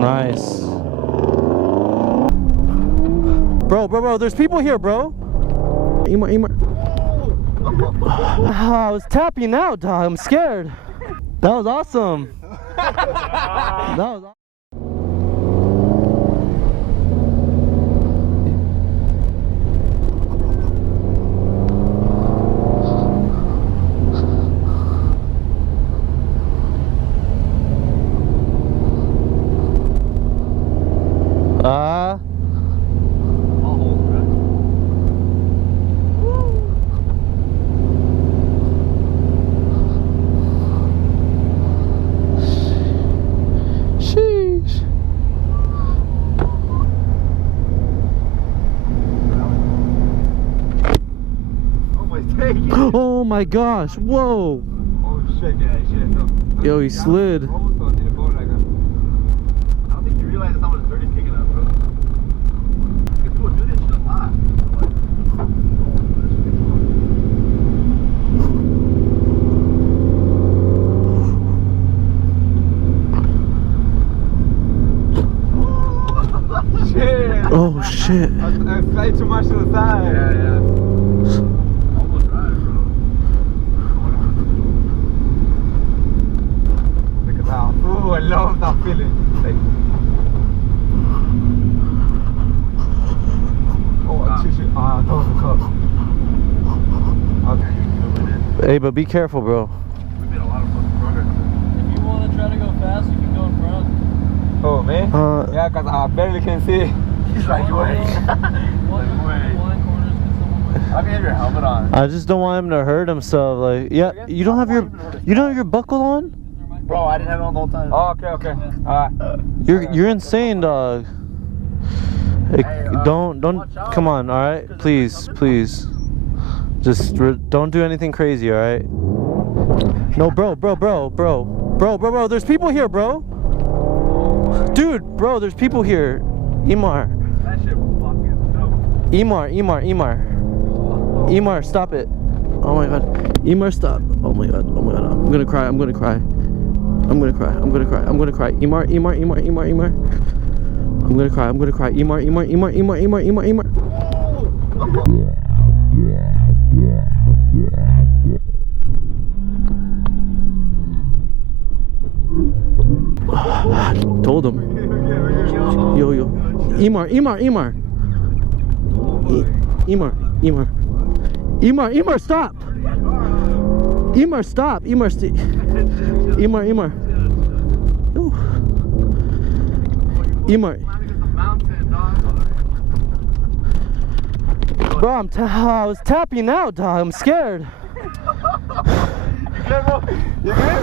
Nice. Bro, there's people here, bro. Emar. I was tapping out, dog. I'm scared. That was awesome. That was awesome. Sheesh. Oh my gosh, whoa. Oh shit, yeah, shit. Yo, he slid. I don't think you realize that someone's dirty kicking up, bro. If people do this shit a lot. Shit. Oh shit. I played too much to the side. Yeah. Almost right, bro. Look at that. Oh, I love that feeling. Like, shit. That was a cup. Okay. Hey, but be careful, bro. We made a lot of fucking progress. If you want to try to go fast, you can go in front. Oh, man? Yeah, because I barely can see. He's like, wait. I can have your helmet on. I just don't want him to hurt himself. Like, yeah, you don't have your buckle on? Bro, I didn't have it on the whole time. Oh, okay. Alright. You're insane, dog. Hey, don't come on, all right? Please. Just don't do anything crazy, all right? No, bro. There's people here, bro. Dude, bro, there's people here. Emar. That shit fucking dope. Emar, stop it. Oh my god. Emar, stop. Oh my god. I'm gonna cry. Emar. I'm gonna cry. Emar. Told him. Yo. Emar. Stop. Emar, stop. Emar. Ooh. Emar. Bro, I was tapping out, dog. I'm scared. You good?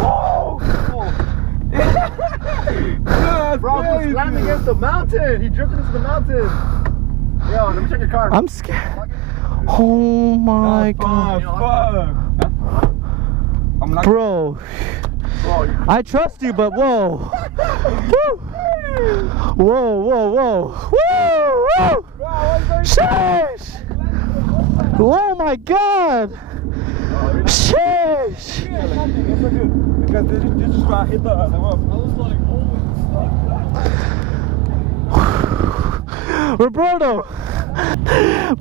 Bro, he slammed against the mountain. He drifted into the mountain. Yo, let me check your car. I'm scared. Oh my god. Fuck. Bro, I trust you, but whoa. Whoa. Woo! Sheesh! Oh my god! Sheesh! Because this just about hit the wall. I was like, holy fuck. Roberto!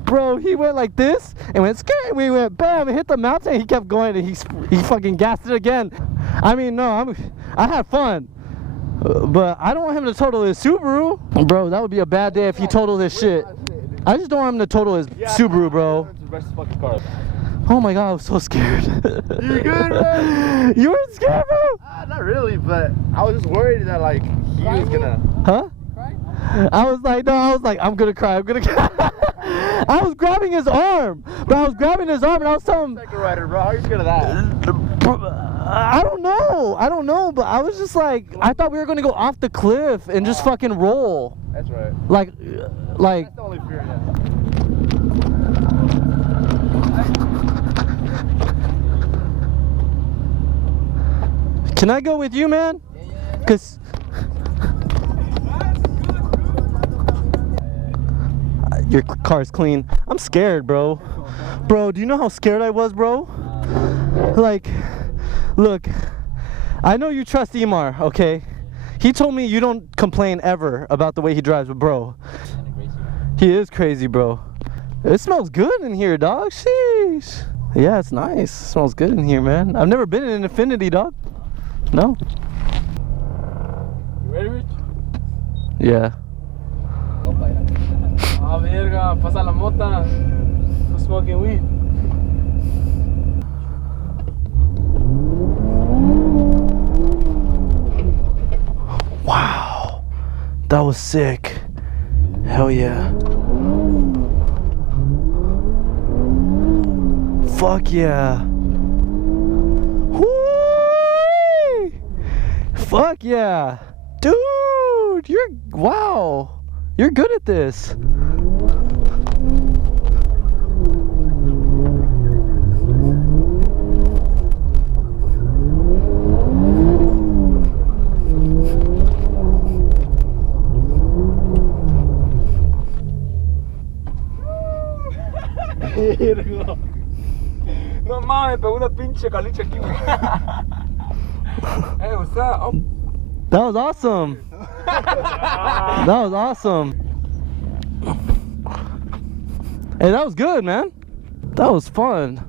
Bro, he went like this and went scary. We went bam and hit the mountain. He kept going and he fucking gassed it again. I mean, no, I had fun. But I don't want him to total his Subaru. Bro, that would be a bad day if he totaled his shit. I just don't want him to total his Subaru, bro. Oh my god, I was so scared. You good, bro? You weren't scared, bro? Not really, but I was just worried that like he was gonna. Huh? I was like, I'm gonna cry. I was grabbing his arm, and I was telling him. Second rider, bro. How are you scared of that? I don't know, but I was just like, I thought we were gonna go off the cliff and just fucking roll. That's right. Like. That's the only fear, yeah. Can I go with you, man? Yeah. Cause your car's clean. I'm scared, bro. Bro, do you know how scared I was, bro? Like, look, I know you trust Emar, okay? He told me you don't complain ever about the way he drives, but bro, he is crazy, bro. It smells good in here, dog. Sheesh. Yeah, it's nice. It smells good in here, man. I've never been in an Infiniti, dog. No. You ready, Rich? Yeah. Ah, verga, pasa la mota. For smoking weed. Wow. That was sick. Hell yeah. Fuck yeah. Whoo! Fuck yeah. Dude, wow. You're good at this. No mames, pegó una pinche caliche aquí, güey. Hey, what's up? Oh. That was awesome. That was awesome. Hey, that was good, man. That was fun.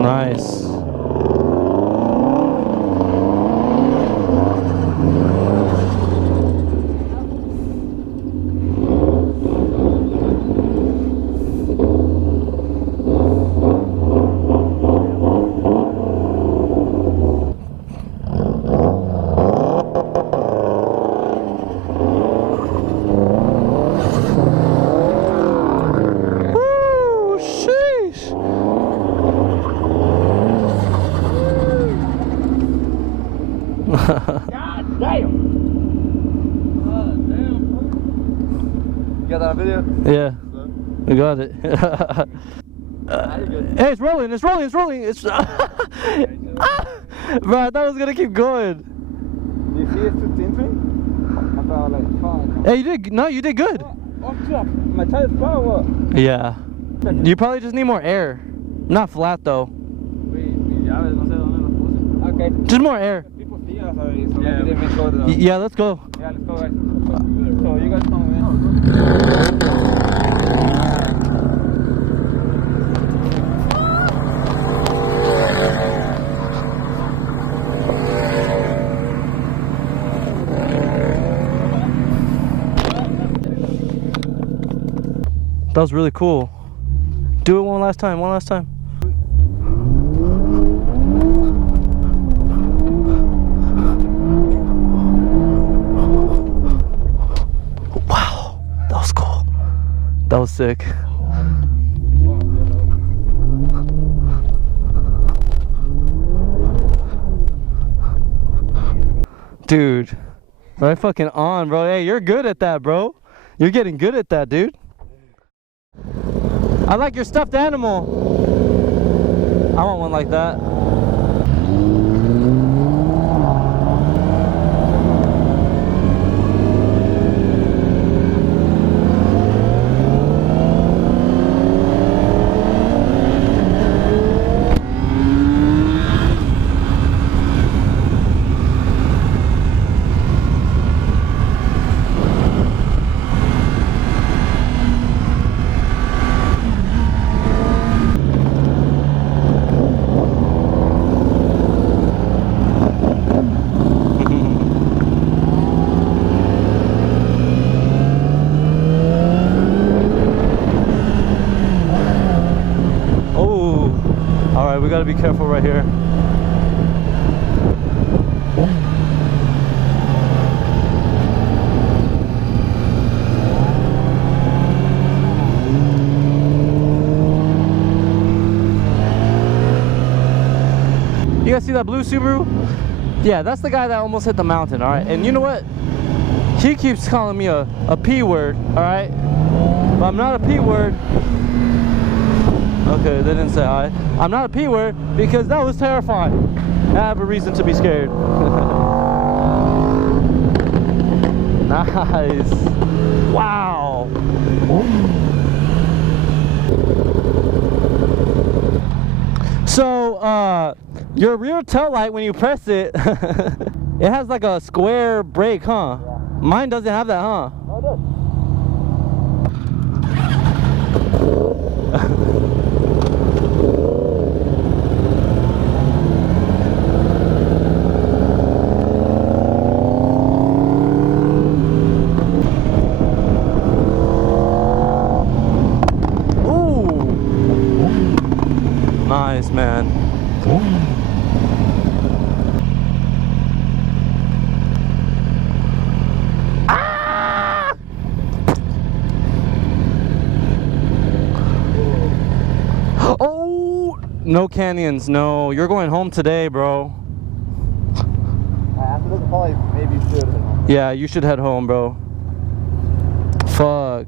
Nice. God damn! You got that on video? Yeah, we got it. Hey, it's rolling, it's rolling, it's rolling. It's bro, I thought it was gonna keep going. You see it's too tinted? I thought like, fuck. Hey, you did, no, you did good. Oh, crap. My tire's flat or what? Yeah. You probably just need more air. Not flat though. Okay. Just more air. Yeah, let's go. Yeah, let's go, guys. So you guys come in. That was really cool. Do it one last time, one last time. Wow, that was cool. That was sick. Dude, right fucking on, bro. Hey, you're good at that, bro. You're getting good at that, dude. I like your stuffed animal. I want one like that. We gotta be careful right here. You guys see that blue Subaru? Yeah, that's the guy that almost hit the mountain, alright? And you know what? He keeps calling me a P word, alright? But I'm not a P word. Okay, they didn't say hi. I'm not a P word because that was terrifying. I have a reason to be scared. Nice. Wow. your rear tail light, when you press it, it has like a square brake, huh? Yeah. Mine doesn't have that, huh? No, it does. Nice, man. Ah! Oh, no canyons. No, you're going home today, bro. After this, probably maybe you should. Yeah, you should head home, bro. Fuck.